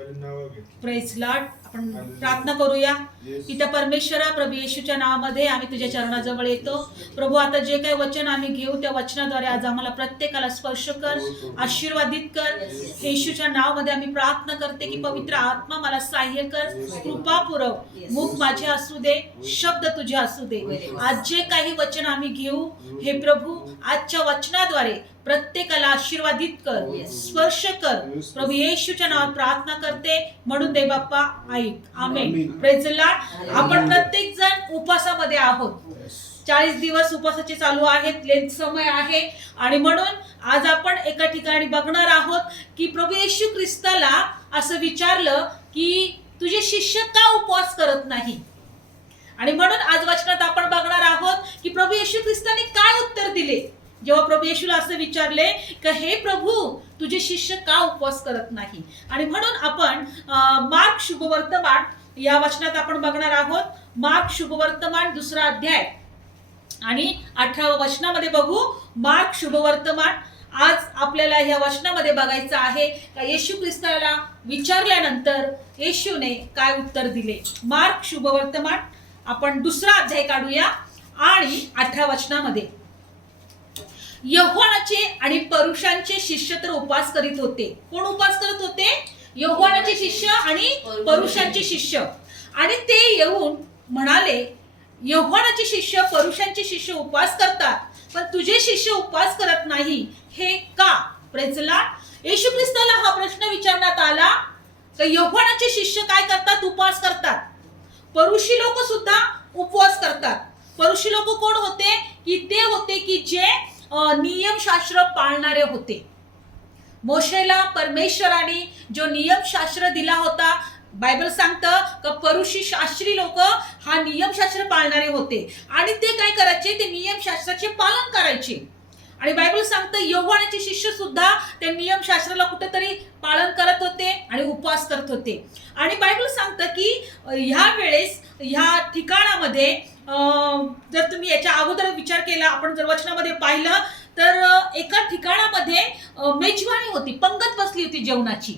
Praise Lord. आपण प्रार्थना करूया. पिता परमेश्वरा, प्रभू येशूच्या नावामध्ये आम्ही तुझ्या चरणाजवळ येतो. प्रभू, आता जे काही वचन आम्ही घेऊ त्या वचनाद्वारे आज आम्हाला प्रत्येकाला स्पर्श कर, आशीर्वादित कर. येशूच्या नावामध्ये आम्ही प्रार्थना करते की पवित्र आत्मा मला सहाय्य कर, कृपा पुरव. मुख माझे असू दे, शब्द तुझे असू दे. आज जे काही वचन आम्ही घेऊ हे प्रभू, आजच्या वचनाद्वारे प्रत्येकाला आशीर्वादित कर, स्पर्श कर. प्रभू येशूच्या नावात प्रार्थना करते म्हणून दे बाप्पा, ऐक. आमेन. Praise the Lord. आपण प्रत्येक जण उपवासामध्ये आहोत. 40 दिवस उपवासाचे चालू आहेत, लेंथ समय आहे. आणि म्हणून आज आपण एका ठिकाणी बघणार आहोत की प्रभू येशू ख्रिस्ताला असं विचारलं की तुझे शिष्य का उपवास करत नाही. आणि म्हणून आज वचनात आपण बघणार आहोत की प्रभू येशू ख्रिस्ताने काय उत्तर दिले जेव्हा प्रभू येशूला असं विचारले की हे प्रभू, तुझे शिष्य का उपवास करत नाही. आणि म्हणून आपण मार्क शुभवर्तमान या वचनात आपण बघणार आहोत. मार्क शुभवर्तमान 2रा अध्याय आणि 18व्या वचनामध्ये बघू. मार्क शुभवर्तमान. आज आपल्याला ह्या वचनामध्ये बघायचं आहे का येशू ख्रिस्ताला विचारल्यानंतर येशूने काय उत्तर दिले. मार्क शुभवर्तमान आपण 2रा अध्याय काढूया आणि 18व्या वचनामध्ये, योहानाचे आणि परुषांचे शिष्य तर उपवास करीत होते. कोण उपवास करत होते? योहानाचे शिष्य आणि परुषांचे शिष्य. आणि ते येऊन म्हणाले, योहानाचे शिष्य परुषांचे शिष्य उपवास करतात, पण तुझे शिष्य उपवास करत नाही, हे का. Praise the Lord. येशू ख्रिस्ताला हा प्रश्न विचारण्यात आला की योहानाचे शिष्य काय करतात? उपवास करतात. परुषी लोक सुद्धा उपवास करतात. परुषी लोक कोण होते? की ते होते की जे नियमशास्त्र पाळणारे होते. मोशेला परमेश्वराने जो नियमशास्त्र दिला होता, बायबल सांगतं की परुषी शास्त्री लोक हा नियमशास्त्र पाळणारे होते आणि ते काय करायचे? ते नियमशास्त्राचे पालन करायचे. आणि बायबल सांगतं योहानाचे शिष्य सुद्धा त्या नियमशास्त्राला कुठेतरी पालन करत होते आणि उपवास करत होते. आणि बायबल सांगतं की ह्या वेळेस ह्या ठिकाणामध्ये जर तुम्ही याच्या अगोदर विचार केला, आपण जर वचनामध्ये पाहिलं तर एका ठिकाणामध्ये मेजवानी होती, पंगत बसली होती जेवणाची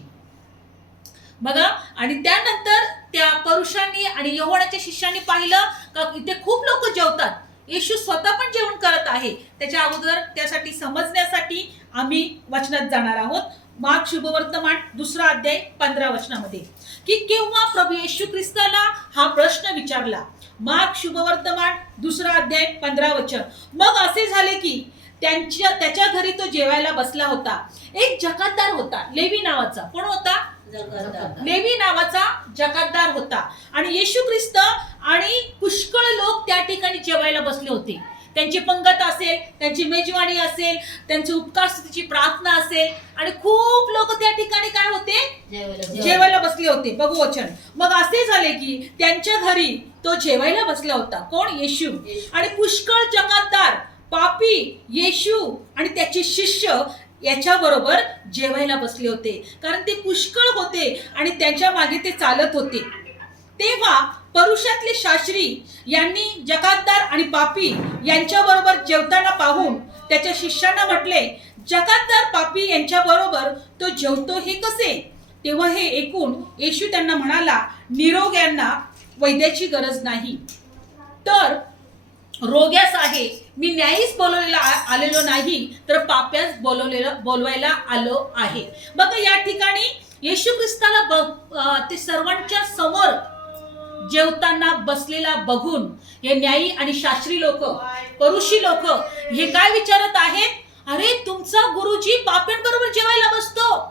बघा. आणि त्यानंतर त्या परुषांनी आणि योहानाच्या शिष्यांनी पाहिलं का इथे खूप लोक जेवतात, येशू स्वतः पण जेवण करत आहे. त्याच्या अगोदर त्यासाठी समजण्यासाठी आम्ही वचनात जाणार आहोत. मार्क शुभवर्तमान 2रा अध्याय 15 वचनामध्ये की केव्हा प्रभू येशू ख्रिस्ताला हा प्रश्न विचारला. मार्क शुभवर्तमान 2रा अध्याय 15 वचन. मग असे झाले की त्याच्या घरी तो जेवायला बसला होता. एक जकातदार होता, लेवी नावाचा. कोण होता? लेवी नावाचा जकातदार होता. आणि येशू ख्रिस्त आणि पुष्कळ लोक त्या ठिकाणी जेवायला बसले होते. त्यांची पंगत असेल, त्यांची मेजवानी असेल, त्यांची उपकार स्तुतीची प्रार्थना असेल आणि खूप लोक त्या ठिकाणी काय होते? जेवायला बसले होते. बघू वचन. मग असे झाले की त्यांच्या घरी तो जेवायला बसला होता. कोण? येशू. आणि पुष्कळ जकातदार, पापी येशू आणि त्याचे शिष्य याच्या बरोबर जेवायला बसले होते, कारण ते पुष्कळ होते आणि त्यांच्या मागे ते चालत होते. तेव्हा परुषातले शास्त्री यांनी जकातदार आणि पापी यांच्या बरोबर जेवताना पाहून त्याच्या शिष्यांना म्हटले, जकातदार पापी यांच्या बरोबर तो जेवतो हे कसे. तेव्हा हे ऐकून येशू त्यांना म्हणाला, निरोग्यांना वैद्याची गरज नाही, तर रोग्यास आहे. मी न्यायीच बोलवलेला आलेलो नाही, तर पाप्यास बोलवायला आलो आहे. बघा या ठिकाणी येशू ख्रिस्ताला ते सर्वांच्या समोर जेवताना बसलेला बघून हे न्यायी आणि शास्त्री लोक, परुषी लोक हे काय विचारत आहेत? अरे, तुमचा गुरुजी पाप्यांबरोबर जेवायला बसतो.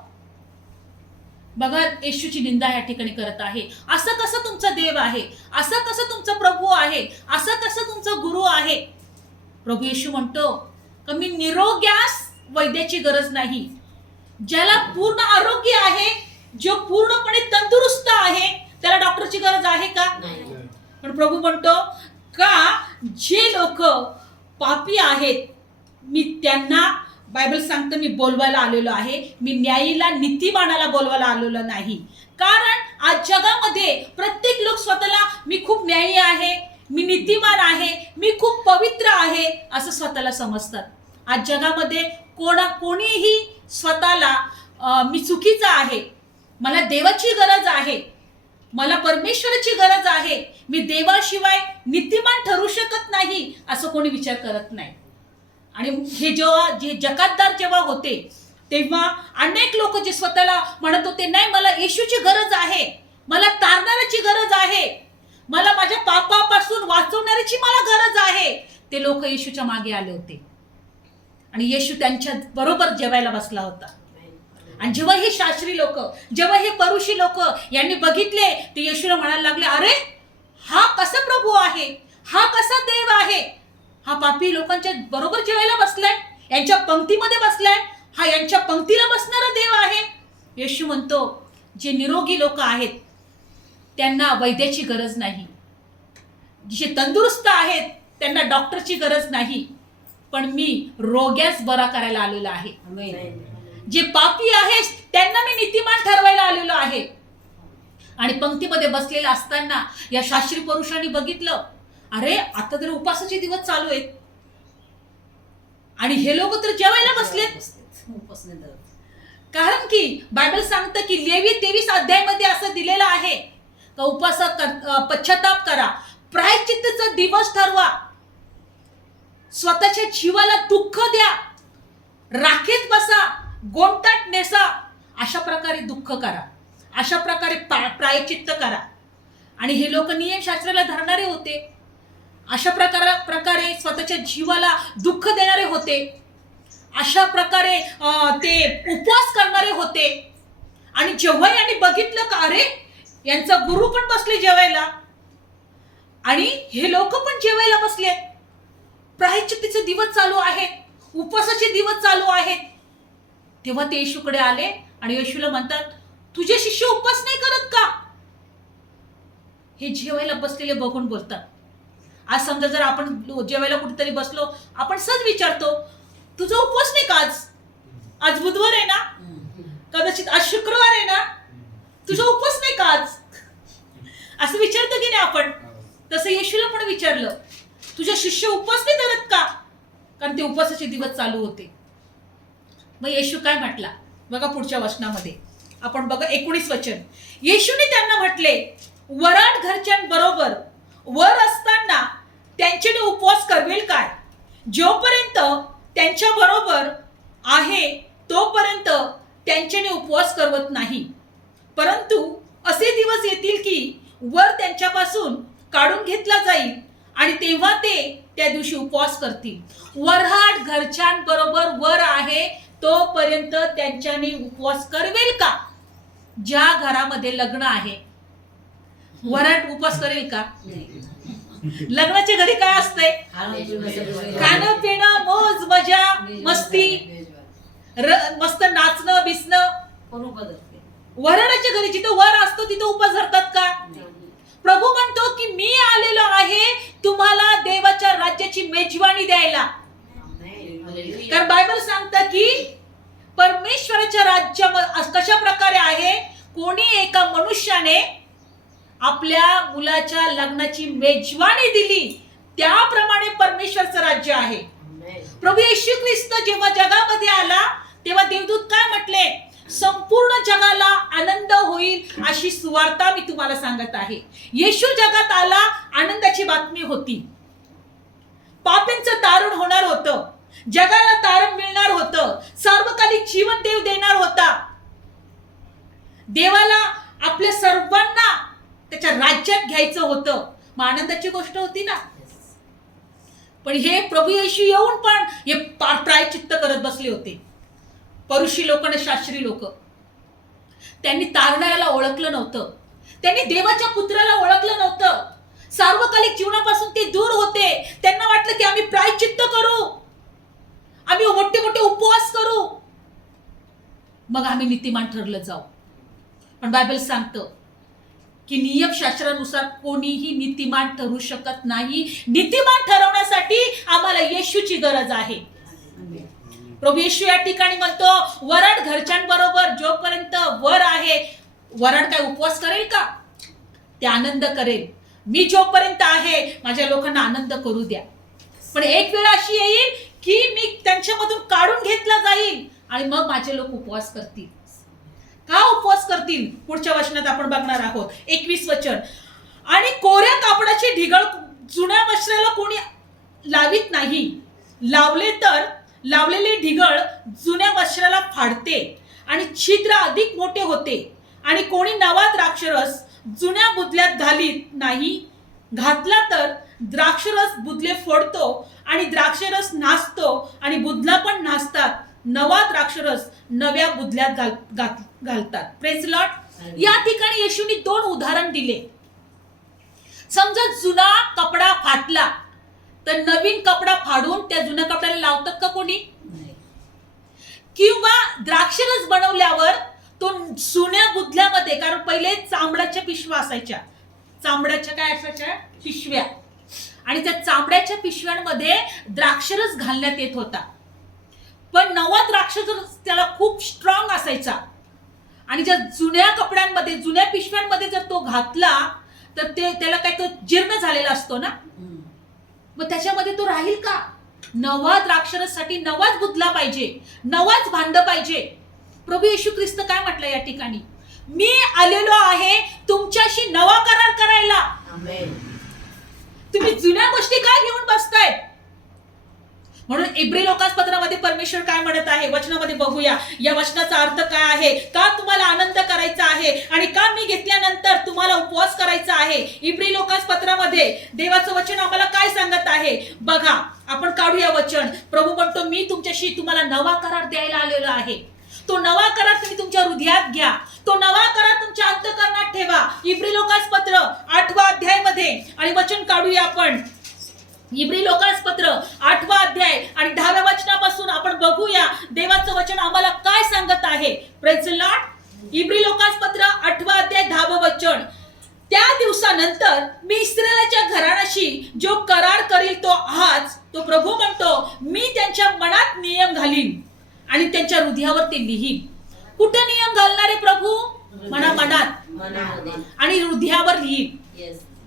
बघा येशूची निंदा या ठिकाणी करत आहे. असं कसं तुमचा देव आहे? असं कसं तुमचा प्रभू आहे? असं कसं तुमचा गुरु आहे? प्रभू येशू म्हणतो की मी निरोग्यास वैद्याची गरज नाही. ज्याला पूर्ण आरोग्य आहे, जो पूर्णपणे तंदुरुस्त आहे, त्याला डॉक्टरची गरज आहे का? पण प्रभू म्हणतो का जे लोक पापी आहेत मी त्यांना, बायबल सांगतं, मी बोलवायला आलेलो आहे. मी न्यायीला, नीतिमानाला बोलवायला आलेलो नाही. कारण आज जगामध्ये प्रत्येक लोक स्वतःला मी खूप न्यायी आहे, मी नीतिमान आहे, मी खूप पवित्र आहे असं स्वतःला समजतात. आज जगामध्ये कोणीही स्वतःला मी चुकीचा आहे, मला देवाची गरज आहे, मला परमेश्वराची गरज आहे, मी देवाशिवाय नीतिमान ठरू शकत नाही असं कोणी विचार करत नाही. आणि हे जे जकातदार जेव्हा होते तेव्हा अनेक लोक जे स्वतःला म्हणत होते नाही मला येशूची गरज आहे, मला तारणाऱ्याची गरज आहे, मला माझ्या पापापासून वाचवणाऱ्याची मला गरज आहे, ते लोक येशूच्या मागे आले होते. आणि येशू त्यांच्या बरोबर जेवायला बसला होता. आणि जेव्हा हे शास्त्री लोक, जेव्हा हे परुषी लोक यांनी बघितले ते येशूला म्हणायला लागले, अरे हा कसा प्रभू आहे, हा कसा देव आहे, हा पापी लोकांच्या बरोबर जेवायला बसलाय, यांच्या पंक्तीमध्ये बसलाय, हा यांच्या पंक्तीला बसणारा देव आहे. येशू म्हणतो जे निरोगी लोक आहेत त्यांना वैद्याची गरज नाही, जे तंदुरुस्त आहेत त्यांना डॉक्टरची गरज नाही, पण मी रोग्यास बरा करायला आलेलो आहे. जे पापी आहेत त्यांना मी नीतिमान ठरवायला आलेलो आहे. आणि पंक्तीमध्ये बसलेला असताना या शास्त्री पुरुषांनी बघितलं, अरे आता तर उपासाचे दिवस चालू आहेत आणि हे लोक तर जेवायला बसलेत. कारण की बायबल सांगतं की लेवी 23 अध्यायामध्ये असं दिलेलं आहे का उपासात पश्चाताप करा, प्रायश्चित्ताचा दिवस ठरवा, स्वतःच्या जीवाला दुःख द्या, राखेत बसा, गोंटाट नेसा, अशा प्रकारे दुःख करा, अशा प्रकारे प्रायश्चित्त करा. आणि हे लोक नियमशास्त्राला धरणारे होते, अशा प्रकारे स्वतःच्या जीवाला दुःख देणारे होते, अशा प्रकारे ते उपवास करणारे होते. आणि जेव्हा यांनी बघितलं का अरे यांचा गुरु पण बसले जेवायला आणि हे लोक पण जेवायला बसले, प्रायश्चित्ताचे दिवस चालू आहेत, उपवासाचे दिवस चालू आहेत, तेव्हा ते येशूकडे आले आणि येशूला म्हणतात, तुझे शिष्य उपवास नाही करत का? हे जेवायला बसलेले बघून बोलतात. आज समजा जर आपण जेवायला कुठेतरी बसलो, आपण सहज विचारतो, तुझा उपवास नाही का आज बुधवार आहे ना, कदाचित आज शुक्रवार आहे ना, तुझा उपवास नाही का आज, असं विचारतो की नाही आपण. तसं येशूला पण विचारलं, तुझे शिष्य उपवास नाही धरत का? कारण ते उपवासाचे दिवस चालू होते. मग येशू काय म्हटला बघा पुढच्या वचनामध्ये, आपण बघा 19 वचन. येशूने त्यांना म्हटले, वराड घरच्यांबरोबर वर असताना त्यांच्याने उपवास करवेल काय? जोपर्यंत त्यांच्या बरोबर आहे तोपर्यंत त्यांच्याने उपवास करवत नाही. परंतु असे दिवस येतील की वर त्यांच्यापासून काढून घेतला जाईल आणि तेव्हा ते त्या दिवशी उपवास करतील. वराड घरच्यांबरोबर वर आहे तोपर्यंत त्यांच्याने उपवास करवेल का? ज्या घरामध्ये लग्न आहे वराड उपवास करेल का? लग्नाच्या घरी काय असतंय? खाणं पिणं, मोज मजा, मस्ती, मस्त नाचणं बिसणं. वराडाच्या घरी जिथं वर असतो तिथं उपवास धरतात का? प्रभू म्हणतो की मी आलेलो आहे तुम्हाला देवाच्या राज्याची मेजवानी द्यायला. कारण बायबल सांगतं की परमेश्वराच्या राज्य कशा प्रकारे आहे, कोणी एका मनुष्याने आपल्या मुलाच्या लग्नाची मेजवानी दिली त्याप्रमाणे परमेश्वरचं राज्य आहे. प्रभू येशू ख्रिस्त जेव्हा जगामध्ये आला तेव्हा देवदूत काय म्हटले, संपूर्ण जगाला आनंद होईल अशी सुवार्ता मी तुम्हाला सांगत आहे. येशू जगात आला, आनंदाची बातमी होती, पापींचं तारण होणार होतं, जगाला तारण मिळणार होतं, सार्वकालिक जीवन देव देणार होता, देवाला आपल्या सर्वांना त्याच्या राज्यात घ्यायचं होतं. मग आनंदाची गोष्ट होती ना. पण हे प्रभू येशू येऊन पण हे प्रायश्चित्त करत बसले होते. परुषी लोक आणि शास्त्री लोक, त्यांनी तारणाऱ्याला ओळखलं नव्हतं, त्यांनी देवाच्या पुत्राला ओळखलं नव्हतं, सार्वकालिक जीवनापासून ते दूर होते. त्यांना वाटलं की आम्ही प्रायश्चित्त करू, आम्ही मोठे मोठे उपवास करू, मग आम्ही नीतिमान ठरलं जाऊ. पण बायबल सांगतं की नियमशास्त्रानुसार कोणीही नीतिमान ठरू शकत नाही. नीतिमान ठरवण्यासाठी आम्हाला येशूची गरज आहे. प्रभू येशू या ठिकाणी म्हणतो, वराड घरच्यांबरोबर जोपर्यंत वर आहे, वराड काय उपवास करेल का? ते आनंद करेल. मी जोपर्यंत आहे माझ्या लोकांना आनंद करू द्या. पण एक वेळ अशी येईल की मी त्यांच्यामधून काढून घेतला जाईल आणि मग माझे लोक उपवास करतील. का उपवास करतील? पुढच्या वचनात आपण बघणार आहोत. 21 वचन. आणि कोऱ्या कापडाची ढिगळ जुन्या वस्त्राला कोणी लावित नाही, लावलेले ढिगळ जुन्या वस्त्राला फाडते आणि छिद्र अधिक मोठे होते. आणि कोणी नवा द्राक्षरस जुन्या बुदल्यात घालीत नाही, घातला तर द्राक्षरस बुदले फोडतो आणि द्राक्षरस नासतो आणि बुदला पण नासतात. नवा द्राक्षरस नव्या बुदल्यात घालतात. Praise Lord. या ठिकाणी येशूनी 2 उदाहरण दिले. समजा जुना कपडा फाटला तर नवीन कपडा फाडून त्या जुन्या कपड्याला लावतात का कोणी? किंवा द्राक्षरस बनवल्यावर तो जुन्या बुदल्यामध्ये, कारण पहिले चांबड्याच्या पिशव्या असायच्या, चांबड्याच्या काय असायच्या पिशव्या, आणि त्या चांबड्याच्या पिशव्यांमध्ये द्राक्षरस घालण्यात येत होता. पण नवा द्राक्षरस त्याला खूप स्ट्रॉंग असायचा आणि ज्या जुन्या कपड्यांमध्ये, जुन्या पिशव्यांमध्ये जर तो घातला तर त्याला काय, तो जीर्ण झालेला असतो ना, मग त्याच्यामध्ये तो राहील का? नवा द्राक्षरससाठी नवाच बुदला पाहिजे, नवाच भांड पाहिजे. प्रभू येशू ख्रिस्त काय म्हटलं या ठिकाणी? मी आलेलो आहे तुमच्याशी नवा करार करायला. तुम्ही जुन्या गोष्टी काय घेऊन बसताय? म्हणून इब्री लोकांपत्रामध्ये परमेश्वर काय म्हणत आहे वचनामध्ये बघूया. या वचनाचा अर्थ काय आहे? का तुम्हाला आनंद करायचा आहे आणि का मी घेतल्यानंतर तुम्हाला उपवास करायचा आहे? इब्री लोकांपत्रामध्ये देवाचं वचन आम्हाला काय सांगत आहे बघा. आपण काढूया वचन. प्रभू म्हणतो मी तुम्हाला नवा करार द्यायला आलेलो आहे. तो नवा करार तुम्ही तुमच्या हृदयात घ्या, तो नवा करार तुमच्या अंतःकरणात ठेवा. इब्री लोकांपत्र 8वा अध्यायामध्ये आणि वचन काढूया आपण. इब्री लोकांपत्र 8वा अध्याय आणि 10व्या वचनापासून आपण बघूया देवाचं वचन आम्हाला काय सांगत आहे. Praise the Lord. इब्री लोकांपत्र 8वा अध्याय 10वं वचन. त्या दिवसानंतर मी इस्रायलाच्या घराण्याशी जो करार करील तो आज, तो प्रभू म्हणतो, मी त्यांच्या मनात नियम घालीन आणि त्यांच्या हृदयावर ते लिहीन. कुठं नियम घालणारे प्रभू? मनात आणि हृदयावर लिहीन.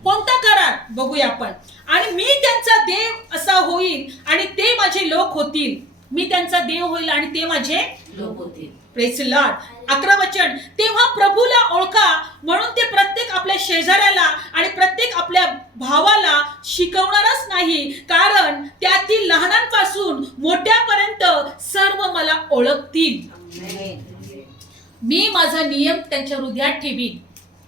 कोणता करार बघूया आपण. आणि मी त्यांचा देव असा होईल आणि ते माझे लोक होतील. मी त्यांचा देव होईल आणि ते माझे लोक होतील. Praise the Lord. 11 वचन. तेव्हा प्रभूला ओळखा म्हणून ते प्रत्येक आपल्या शेजाऱ्याला आणि प्रत्येक आपल्या भावाला शिकवणारच नाही, कारण त्यातील लहानांपासून मोठ्यापर्यंत सर्व मला ओळखतील. मी माझा नियम त्यांच्या हृदयात ठेवीन,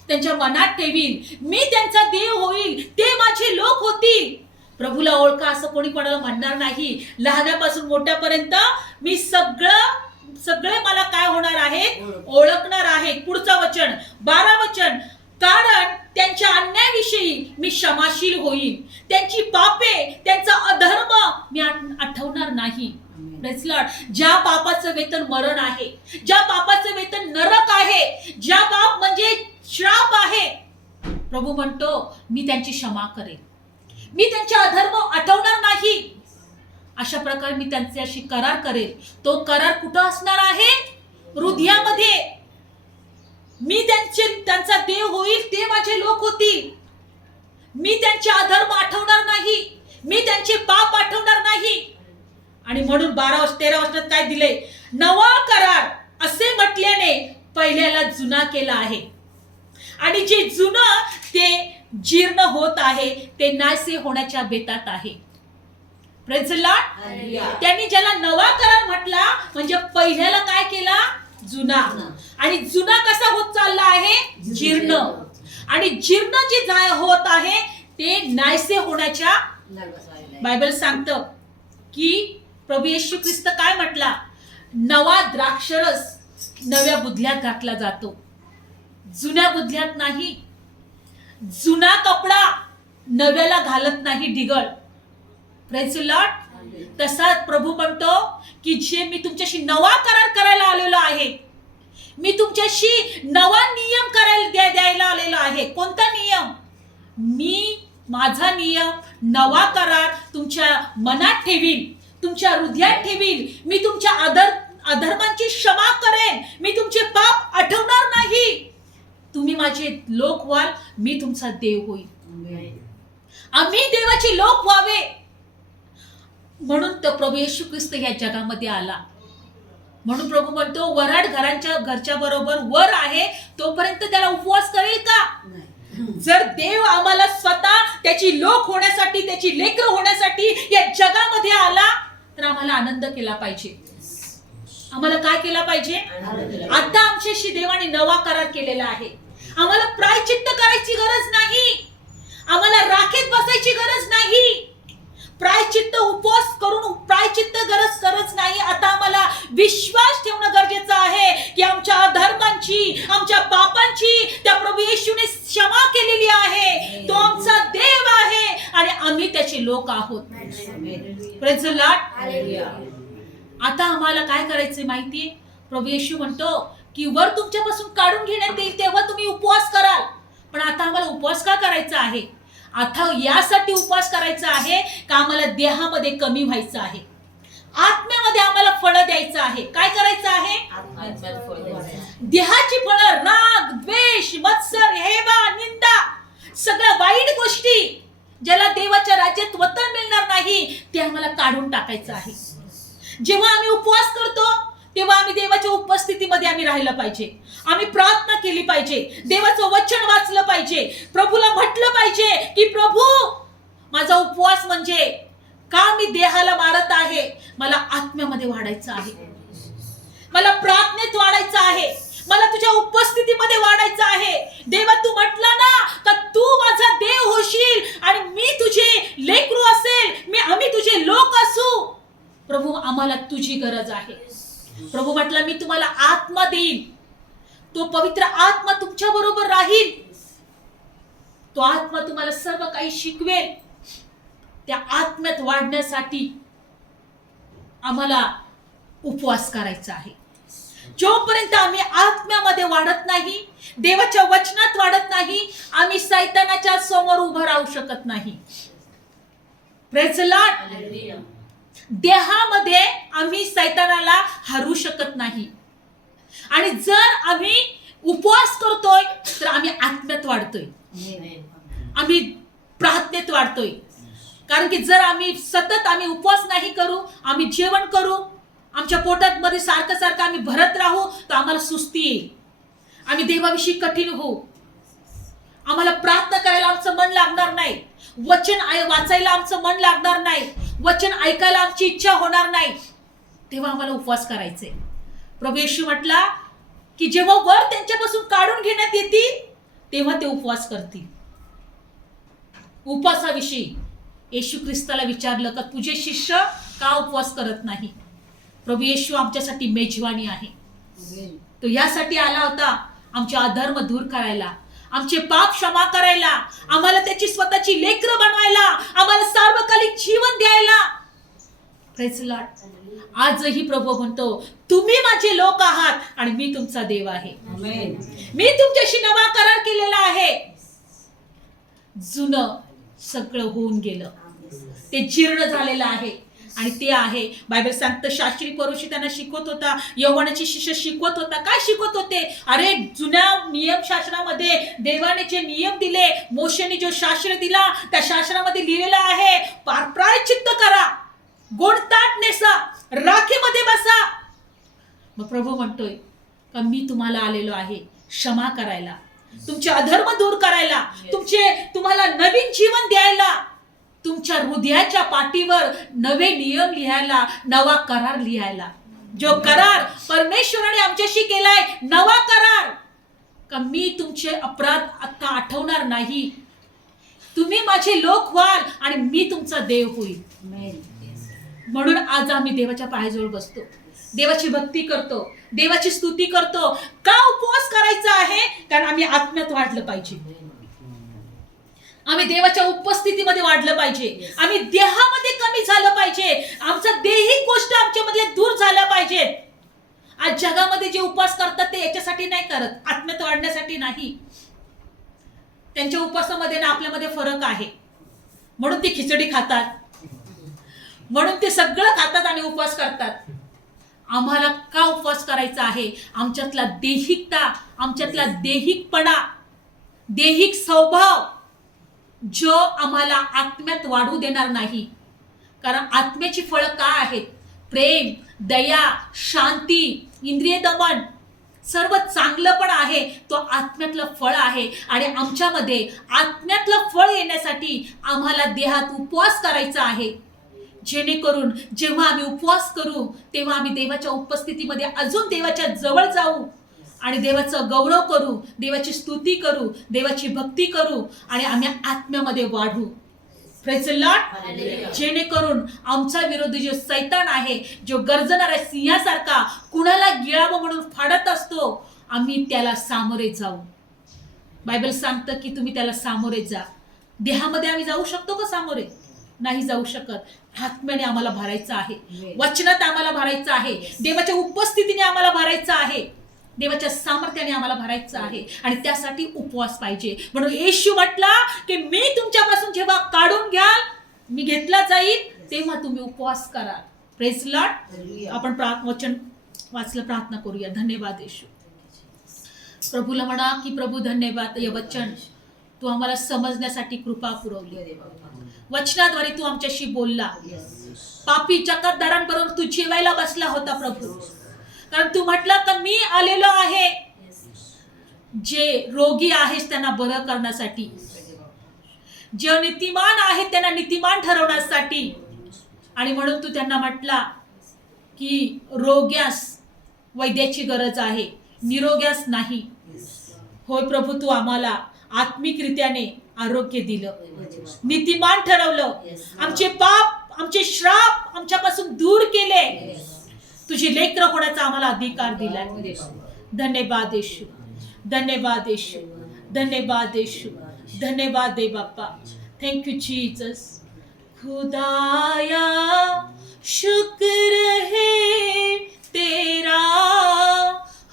त्यांच्या मनात ठेवीन. मी त्यांचा देव होईल, ते माझे लोक होतील. प्रभूला ओळखा असं कोणी कोणाला म्हणणार नाही. लहानापासून मोठ्यापर्यंत मी सगळे मला काय होणार आहेत? ओळखणार आहेत. पुढचं वचन 12 वचन. कारण त्यांच्या अन्यायाविषयी मी क्षमाशील होईल, त्यांची पापे, त्यांचा अधर्म मी आठवणार नाही. Praise Lord. ज्या पापाचं वेतन मरण आहे, ज्या पापाचं वेतन नरक आहे, ज्या पाप म्हणजे श्राप आहे, प्रभू म्हणतो मी त्यांची क्षमा करेन, मी त्यांचे अधर्म आठवणार नाही. अशा प्रकारे मी त्यांच्याशी करार करेल. तो करार कुठं असणार आहे? हृदयामध्ये. मी त्यांचा देव होईल, ते माझे लोक होतील. मी त्यांचे अधर्म आठवणार नाही, मी त्यांचे पाप आठवणार नाही. आणि म्हणून 13 वचनात काय दिले? नवा करार असे म्हटल्याने पहिल्याला जुना केला आहे आणि जे जुनं ते जीर्ण होत आहे, ते नाहीसे होण्याच्या बेतात आहे. Praise the Lord. त्यांनी ज्याला नवा करार म्हटला म्हणजे पहिल्याला काय केला? जुना. आणि जुना कसा होत चालला आहे? जीर्ण. आणि जीर्ण जे होत आहे ते नाहीसे होण्याच्या, बायबल सांगतं की प्रभू येशू ख्रिस्त काय म्हटला? नवा द्राक्षरस नव्या बुदल्यात घातला जातो, जुन्या बुदल्यात नाही. जुना कपडा नव्याला घालत नाही ढिगळ. Praise the Lord. तसाच प्रभू म्हणतो की जे मी तुमच्याशी नवा करार करायला आलेलो आहे, मी तुमच्याशी नवा नियम करायला द्यायला आलेलो आहे. कोणता नियम? मी माझा नियम, नवा करार तुमच्या मनात ठेवीन, तुमच्या हृदयात ठेवीन. मी तुमच्या अधर्मांची क्षमा करेन, मी तुमचे पाप आठवणार नाही. तुम्ही माझे लोक व्हाल, मी तुमचा देव होईल. आम्ही देवाचे लोक व्हावे म्हणून तर प्रभू येशू ख्रिस्त या जगामध्ये आला. म्हणून प्रभू म्हणतो वराड घरच्या बरोबर वर आहे तोपर्यंत त्याला उपवास करेल का? जर देव आम्हाला स्वतः त्याची लोक होण्यासाठी, त्याची लेकरं होण्यासाठी या जगामध्ये आला तर आम्हाला आनंद केला पाहिजे. आम्हाला काय केला पाहिजे? आता आमच्याशी देवाने नवा करार केलेला आहे. आम्हाला प्रायचित्त करायची गरज नाही, आम्हाला राखेत बसायची गरज नाही, प्रायचित्त उपवास करून प्रायचित्त गरज नाही. आता आम्हाला विश्वास ठेवणं गरजेचं आहे की आमच्या अधर्मांची, आमच्या पापांची त्या प्रभू येशूने क्षमा केलेली आहे. तो आमचा देव आहे आणि आम्ही त्याचे लोक आहोत. Praise the Lord. आता आम्हाला काय करायचंय माहितीये? प्रभू येशू म्हणतो की वर तुमच्यापासून काढून घेण्यात येईल तेव्हा तुम्ही उपवास कराल. पण आता आम्हाला उपवास का करायचा आहे? आता यासाठी उपवास करायचा आहे का आम्हाला देहामध्ये कमी व्हायचं आहे, आत्म्यामध्ये आम्हाला फळं द्यायचं आहे. काय करायचं आहे? देहाची फळं, राग, द्वेष, मत्सर, हेवा, निंदा, सगळ्या वाईट गोष्टी ज्याला देवाच्या राज्यात वतन मिळणार नाही ते आम्हाला काढून टाकायचं आहे. जेव्हा आम्ही उपवास करतो तेव्हा आम्ही देवाच्या उपस्थितीमध्ये आम्ही राहिलं पाहिजे, आम्ही प्रार्थना केली पाहिजे, देवाचं वचन वाचलं पाहिजे, प्रभूला म्हटलं पाहिजे की प्रभू माझा उपवास म्हणजे का मी देहाला मारत आहे, मला आत्म्यामध्ये वाढायचं आहे, मला प्रार्थनेत वाढायचं आहे, मला तुझ्या उपस्थितीमध्ये वाढायचं आहे. देवा तू म्हटला ना का तू माझा देव होशील आणि मी तुझे लेकरू असेल, आम्ही तुझे लोक असू. प्रभू आम्हाला तुझी गरज आहे. प्रभू म्हटला मी तुम्हाला आत्मा देईल, तो पवित्र आत्मा तुमच्या बरोबर राहील, तो आत्मा तुम्हाला सर्व काही शिकवेल. त्या आत्म्यात वाढण्यासाठी आम्हाला उपवास करायचा आहे. जोपर्यंत आम्ही आत्म्यामध्ये वाढत नाही, देवाच्या वचनात वाढत नाही, आम्ही सैतानाच्या समोर उभं राहू शकत नाही. Praise the Lord. देहामध्ये आम्ही सैतानाला हरू शकत नाही. आणि जर आम्ही उपवास करतोय तर आम्ही आत्म्यात वाढतोय, आम्ही प्रार्थनेत वाढतोय. कारण की जर आम्ही सतत उपवास नाही करू, आम्ही जेवण करू, आमच्या पोटात मध्ये सारखं आम्ही भरत राहू तर आम्हाला सुस्ती येईल, आम्ही देवाविषयी कठीण होऊ, आम्हाला प्रार्थना करायला आमचं मन लागणार नाही, वचन वाचायला आमचं मन लागणार नाही, वचन ऐकायला आमची इच्छा होणार नाही. तेव्हा आम्हाला उपवास करायचे. प्रभू येशू म्हटला की जेव्हा वर त्यांच्यापासून काढून घेण्यात येतील तेव्हा ते उपवास करतील. उपवासाविषयी येशू ख्रिस्ताला विचारलं का तुझे शिष्य का उपवास करत नाही? प्रभू येशू आमच्यासाठी मेजवानी आहे. तो यासाठी आला होता आमचे अधर्म दूर करायला, आमचे पाप क्षमा करायला, आम्हाला त्याची स्वतःची लेकरं बनवायला, आम्हाला सार्वकालिक जीवन द्यायला. Praise the Lord. आजही प्रभू म्हणतो तुम्ही माझे लोक आहात आणि मी तुमचा देव आहे. मी तुमच्याशी नवा करार केलेला आहे. जुनं सगळं होऊन गेलं, ते जीर्ण झालेलं आहे आणि ते आहे. बायबल सांगतं शास्त्री परुषी त्यांना शिकवत होता, यहोवाचे शिष्य शिकवत होता. काय शिकवत होते? अरे जुन्या नियम शास्त्रामध्ये देवाने जे नियम दिले, मोशेने जो शास्त्र दिला त्या शास्त्रामध्ये लिहिलेलं आहे प्रायश्चित्त करा, गोडताट नेसा, राखेमध्ये बसा. मग प्रभू म्हणतोय का मी तुम्हाला आलेलो आहे क्षमा करायला, तुमचे अधर्म दूर करायला, तुम्हाला नवीन जीवन द्यायला, तुमच्या हृदयाच्या पाठीवर नवे नियम लिहायला, नवा करार लिहायला. जो करार परमेश्वराने आमच्याशी केलाय, नवा करार का मी तुमचे अपराध आता आठवणार नाही, तुम्ही माझे लोक व्हाल आणि मी तुमचा देव होईल. म्हणून आज आम्ही देवाच्या पायाजवळ बसतो, देवाची भक्ती करतो, देवाची स्तुती करतो. का उपवास करायचा आहे? कारण आम्ही आत्म्यात वाढलं पाहिजे, आम्ही देवाच्या उपस्थितीमध्ये वाढलं पाहिजे, आम्ही देहामध्ये कमी झालं पाहिजे, आमचा देही गोष्ट आमच्यामधल्या दूर झाल्या पाहिजेत. आज जगामध्ये जे उपवास करतात ते याच्यासाठी नाही करत, आत्म्यात वाढण्यासाठी नाही. त्यांच्या उपवासामध्ये ना आपल्यामध्ये फरक आहे. म्हणून ते खिचडी खातात, म्हणून ते सगळं खातात आणि उपवास करतात. आम्हाला का उपवास करायचा आहे? आमच्यातला देहिकता, आमच्यातला देहिकपणा, देहिक स्वभाव जो आम्हाला आत्म्यात वाढू देणार नाही. कारण आत्म्याची फळं काय आहेत? प्रेम, दया, शांती, इंद्रिय दमन सर्व चांगलं पण आहे. तो आत्म्यातलं फळ आहे आणि आमच्यामध्ये आत्म्यातलं फळ येण्यासाठी आम्हाला देहात उपवास करायचा आहे. जेणेकरून जेव्हा आम्ही उपवास करू तेव्हा आम्ही देवाच्या उपस्थितीमध्ये अजून देवाच्या जवळ जाऊ आणि देवाचं गौरव करू, देवाची स्तुती करू, देवाची भक्ती करू आणि आम्ही आत्म्यामध्ये वाढू. Praise the Lord. जेणेकरून आमचा विरोधी जो सैतान आहे, जो गर्जणाऱ्या सिंहासारखा कुणाला गिळावं म्हणून फाडत असतो, आम्ही त्याला सामोरे जाऊ. बायबल सांगतं की तुम्ही त्याला सामोरे जा. देहामध्ये आम्ही जाऊ शकतो का सामोरे? नाही जाऊ शकत. आत्म्याने आम्हाला भरायचं आहे, वचनात आम्हाला भरायचं आहे, देवाच्या उपस्थितीने आम्हाला भरायचं आहे, देवाच्या सामर्थ्याने आम्हाला भरायचं आहे आणि त्यासाठी उपवास पाहिजे. म्हणून येशू म्हटला की मी तुमच्यापासून जेव्हा काढून घ्याल, मी घेतला जाईल, तेव्हा तुम्ही उपवास करा. Praise Lord. आपण वचन वाचलं, प्रार्थना करूया. धन्यवाद येशू. प्रभूला म्हणा की प्रभू धन्यवाद, हे वचन तू आम्हाला समजण्यासाठी कृपा पुरवली. वचनाद्वारे तू आमच्याशी बोलला. पापी जकातदारांबरोबर तू जेवायला बसला होता प्रभू, कारण तू म्हटलं का मी आलेलो आहे जे रोगी आहेत त्यांना बरं करण्यासाठी, जे नीतिमान आहेत त्यांना नीतिमान ठरवण्यासाठी. आणि म्हणून तू त्यांना म्हटला की रोग्यास वैद्याची गरज आहे, निरोग्यास नाही. होय प्रभू, तू आम्हाला आत्मिकरित्याने आरोग्य दिलं, नीतिमान ठरवलं, आमचे पाप, आमचे श्राप आमच्यापासून दूर केले, तुझी लेकरं होण्याचा आम्हाला अधिकार दिलाय. धन्यवाद येशू, धन्यवाद येशू, धन्यवाद येशू, धन्यवाद दे बाप्पा. Thank you Jesus. खुदाया शुक्र है तेरा,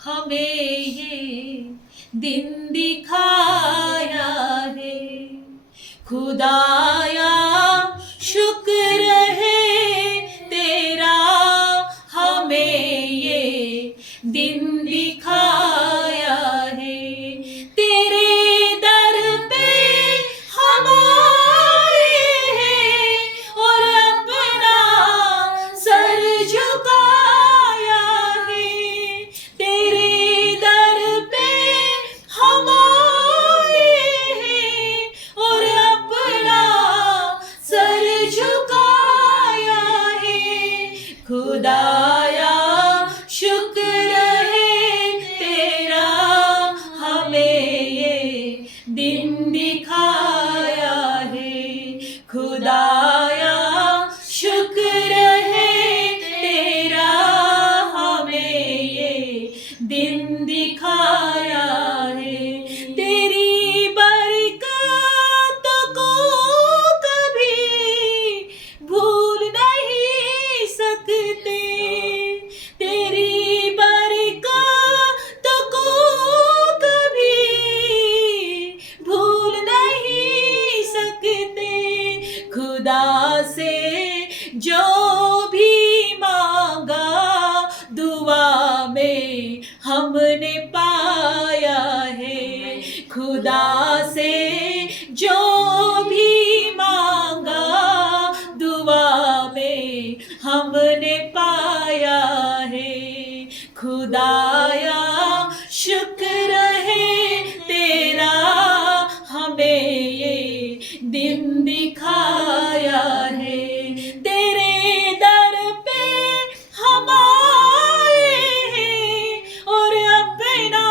हमें ये दिन दिखाया है. खुदाया शुक्र है तेरा, हमें ये दिन दिखाया है. तेरे दर पे हम आए हैं और अपना सर झुकाया है. तेरे दर पे हम आए हैं और अपना सर झुकाया है. खुदाया शुक्र है तेरा, हमें ये दिन दिखाया है. खुदाया शुक्र है तेरा, हमें ये दिन दिखाया है. तेरी बरकत को कभी भूल नहीं सकते. तेरी बरकत को कभी भूल नहीं सकते. खुदा से जो भी मांगा दुआ में हमने पाया है. खुदा से जो भी मांगा दुआ में हमने पाया है. खुदाया शुक्र है तेरा, हमें ये दिन दिखाया है. तेरे दर पे हम आए हैं और अपना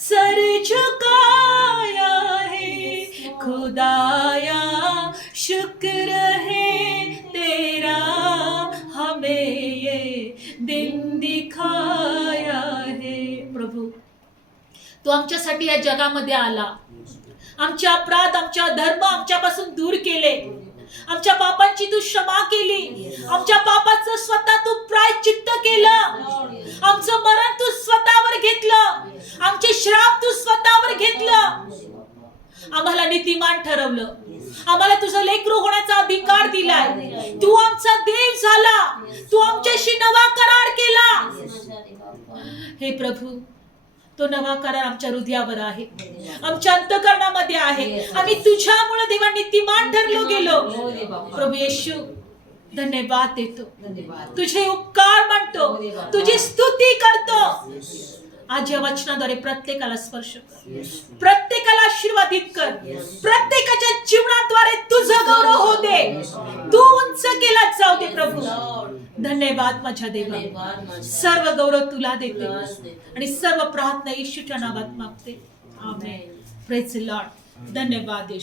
सर झुकाया है. खुदाया शुक्र है तेरा, हमें ये दिन दिखाया है. प्रभू, तू आमच्यासाठी या जगामध्ये आला, आमचे अपराध, आमच्या धर्म आमच्यापासून दूर केले, आमच्या पापांची तू क्षमा केली, आमच्या पापाचं स्वतः तू प्रायश्चित्त केलं, आमचं मरण तू स्वतःवर घेतलं, आमचे श्राप तू स्वतःवर घेतलं, आम्हाला नीतिमान ठरवलं, आम्हाला तुझं लेकरू होण्याचा अधिकार दिलाय. तू आमचा देव झाला, तू आमच्याशी नवा करार केला. हे प्रभू, तो नवा करार आमच्या हृदयावर आहे, आमच्या अंतःकरणामध्ये आहे. आम्ही तुझ्यामुळे देवा नीतिमान ठरलो गेलो. प्रभू येशू, धन्यवाद देतो, धन्यवाद. तुझे उपकार म्हणतो, तुझी स्तुती करतो. आज या वचनाद्वारे प्रत्येकाला स्पर्श कर, प्रत्येकाला आशीर्वादित कर, प्रत्येकाच्या जीवनाद्वारे तुझं गौरव हो दे, तू उंच केला जाऊ दे प्रभू. धन्यवाद माझ्या देवा, सर्व गौरव तुला देते आणि सर्व प्रार्थना येशूच्या नावात मागते. आमेन. Praise the Lord. धन्यवाद येशू.